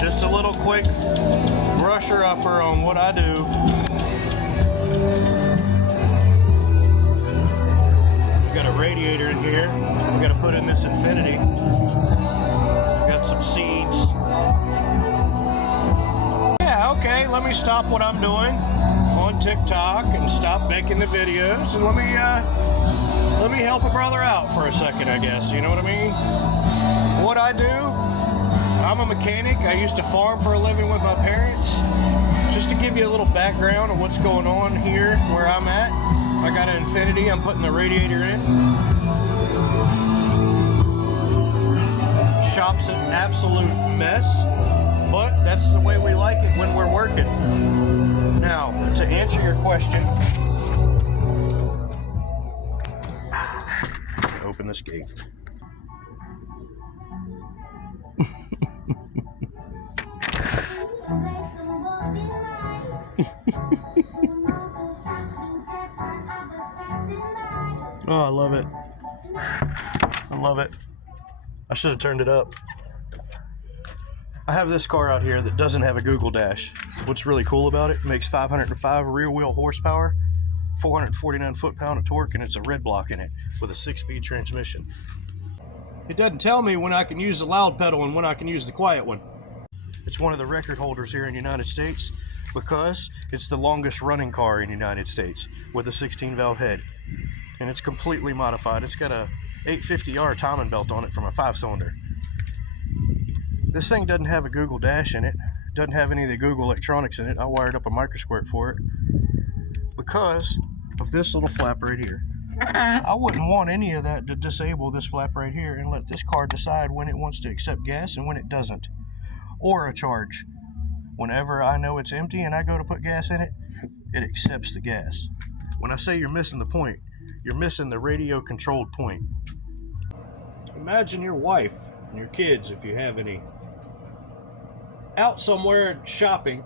Just a little quick brusher upper on what I do. We got a radiator in here. We got to put in this Infinity. Got some seeds. Yeah, okay, let me stop what I'm doing on TikTok and stop making the videos, and let me help a brother out for a second, I guess. You know what I mean? What I do, I'm a mechanic. I used to farm for a living with my parents. Just to give you a little background of what's going on here where I'm at, I got an Infinity. I'm putting the radiator in. Shop's an absolute mess, but that's the way we like it when we're working. Now, to answer your question, open this gate. Oh, I love it. I love it. I should have turned it up. I have this car out here that doesn't have a Google Dash. What's really cool about it makes 505 rear wheel horsepower, 449 foot-pound of torque, and it's a red block in it with a 6-speed transmission. It doesn't tell me when I can use the loud pedal and when I can use the quiet one. It's one of the record holders here in the United States because it's the longest running car in the United States with a 16-valve head. And it's completely modified. It's got a 850R timing belt on it from a 5-cylinder. This thing doesn't have a Google Dash in it. Doesn't have any of the Google electronics in it. I wired up a microsquirt for it because of this little flap right here. I wouldn't want any of that to disable this flap right here and let this car decide when it wants to accept gas and when it doesn't. Or a charge. Whenever I know it's empty and I go to put gas in it, it accepts the gas. When I say you're missing the point, you're missing the radio controlled point. Imagine your wife and your kids, if you have any, out somewhere shopping.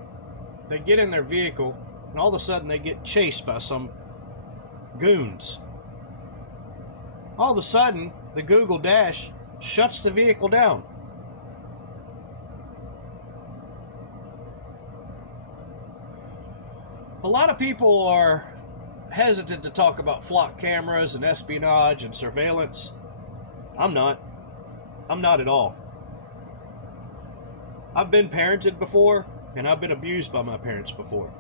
They get in their vehicle and all of a sudden they get chased by some goons. All of a sudden the Google Dash shuts the vehicle down. A lot of people are hesitant to talk about flock cameras and espionage and surveillance. I'm not at all. I've been parented before, and I've been abused by my parents before.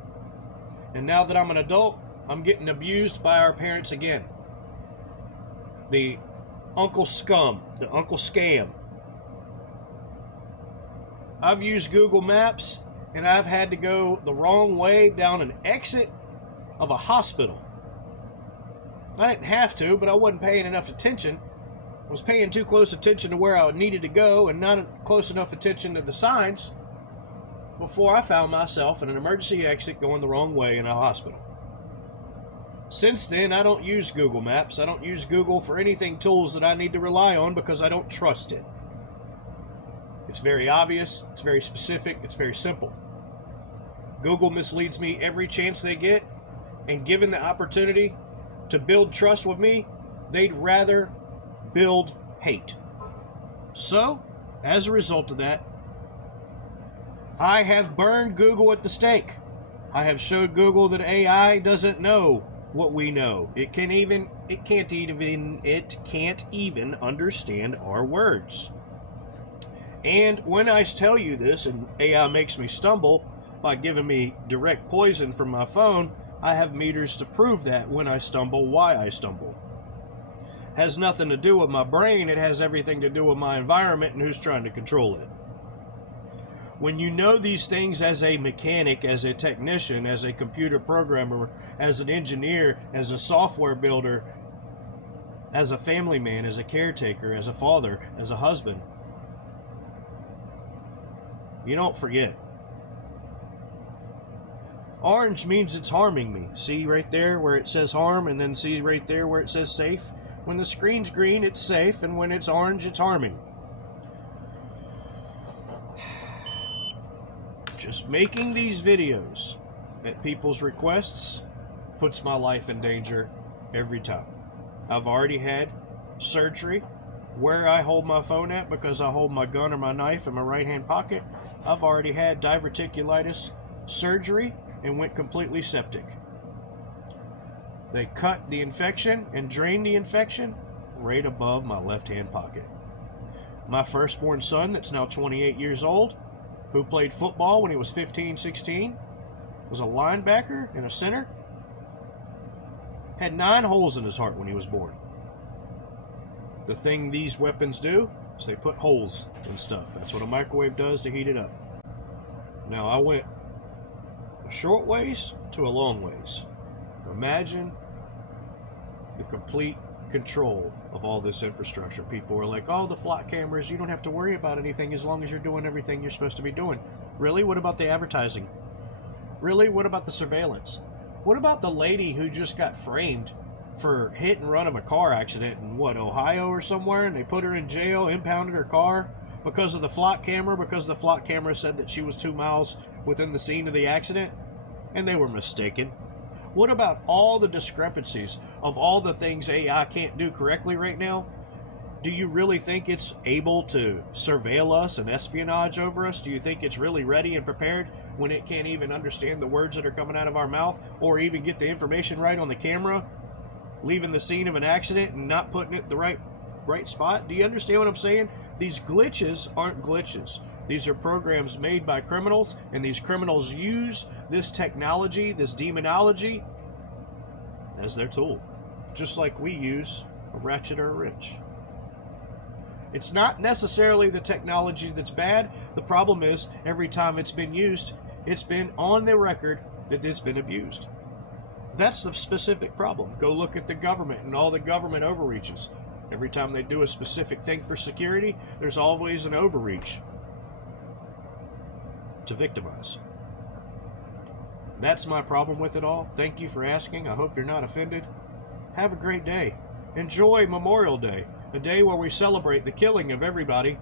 And now that I'm an adult, I'm getting abused by our parents again. The Uncle Scum, the Uncle Scam. I've used Google Maps, and I've had to go the wrong way down an exit of a hospital. I didn't have to, but I wasn't paying enough attention. I was paying too close attention to where I needed to go and not close enough attention to the signs before I found myself in an emergency exit going the wrong way in a hospital. Since then, I don't use Google Maps. I don't use Google for anything tools that I need to rely on because I don't trust it. It's very obvious, it's very specific, it's very simple. Google misleads me every chance they get, and given the opportunity to build trust with me, they'd rather build hate. So, as a result of that, I have burned Google at the stake. I have showed Google that AI doesn't know what we know. It can't even understand our words. And when I tell you this, and AI makes me stumble by giving me direct poison from my phone, I have meters to prove that when I stumble, why I stumble. Has nothing to do with my brain, it has everything to do with my environment and who's trying to control it. When you know these things as a mechanic, as a technician, as a computer programmer, as an engineer, as a software builder, as a family man, as a caretaker, as a father, as a husband, you don't forget. Orange means it's harming me. See right there where it says harm, and then see right there where it says safe? When the screen's green, it's safe, and when it's orange, it's harming. Just making these videos at people's requests puts my life in danger every time. I've already had surgery where I hold my phone at, because I hold my gun or my knife in my right hand pocket, I've already had diverticulitis surgery and went completely septic. They cut the infection and drained the infection right above my left hand pocket. My firstborn son, that's now 28 years old, who played football when he was 15, 16, was a linebacker and a center, had 9 holes in his heart when he was born. The thing these weapons do is they put holes in stuff. That's what a microwave does to heat it up. Now, I went a short ways to a long ways. Imagine the complete control of all this infrastructure. People are like, oh, the flock cameras, you don't have to worry about anything as long as you're doing everything you're supposed to be doing. Really? What about the advertising? Really? What about the surveillance? What about the lady who just got framed for hit and run of a car accident in, Ohio or somewhere, and they put her in jail, impounded her car because of the flock camera, because the flock camera said that she was 2 miles within the scene of the accident, and they were mistaken? What about all the discrepancies of all the things AI can't do correctly right now? Do you really think it's able to surveil us and espionage over us? Do you think it's really ready and prepared when it can't even understand the words that are coming out of our mouth, or even get the information right on the camera, leaving the scene of an accident and not putting it in the right spot? Do you understand what I'm saying? These glitches aren't glitches. These are programs made by criminals, and these criminals use this technology, this demonology, as their tool, just like we use a ratchet or a wrench. It's not necessarily the technology that's bad. The problem is, every time it's been used, it's been on the record that it's been abused. That's the specific problem. Go look at the government and all the government overreaches. Every time they do a specific thing for security, there's always an overreach to victimize. That's my problem with it all. Thank you for asking. I hope you're not offended. Have a great day. Enjoy Memorial Day, a day where we celebrate the killing of everybody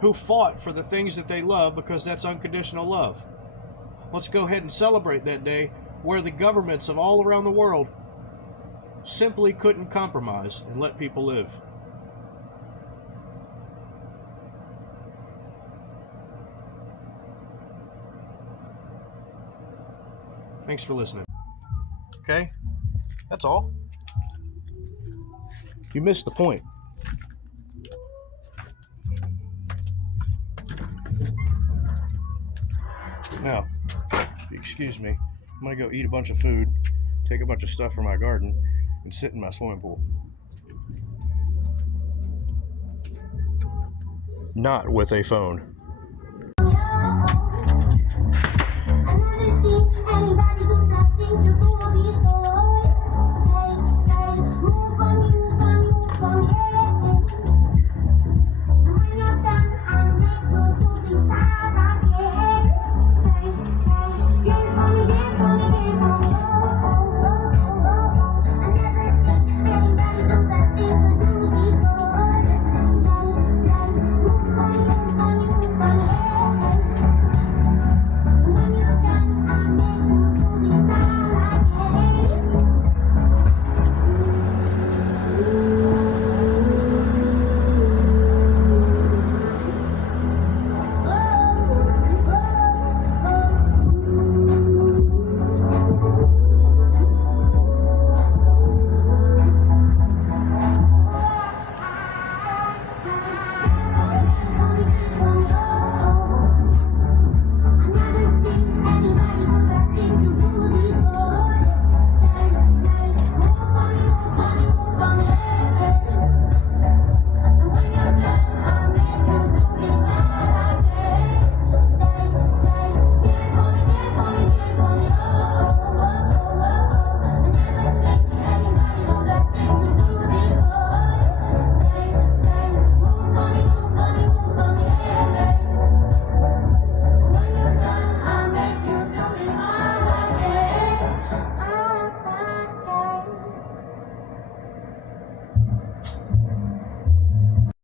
who fought for the things that they love, because that's unconditional love. Let's go ahead and celebrate that day where the governments of all around the world simply couldn't compromise and let people live. Thanks for listening. Okay, that's all. You missed the point. Now, excuse me, I'm gonna go eat a bunch of food, take a bunch of stuff from my garden, and sit in my swimming pool. Not with a phone. I've never seen anybody do that thing you do.